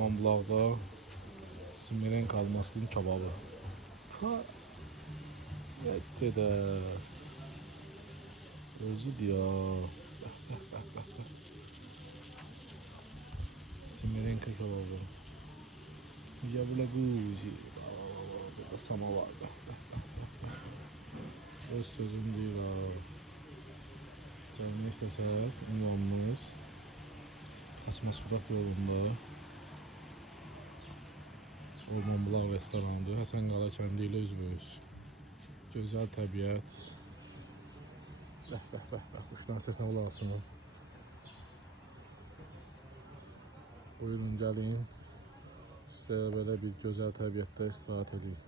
Ormanbulaqda Smerenka Almaslı'nın kebabı. Ha, yetti de. Özü ya. Smerenka kebabı. Ya bile guzi. Samavar. Öz sözüm değil ha. Canını isteseniz ünvanımız Asma Sudak yolunda Ormanbulaq restoranıdır. Həsən Qala kəndi ilə üzbüyüz. Gözəl təbiət. Bəh, quşların səsinə qulaq asın. Buyurun gəlin. Sizə belə bir gözəl təbiətdə istirahət edin.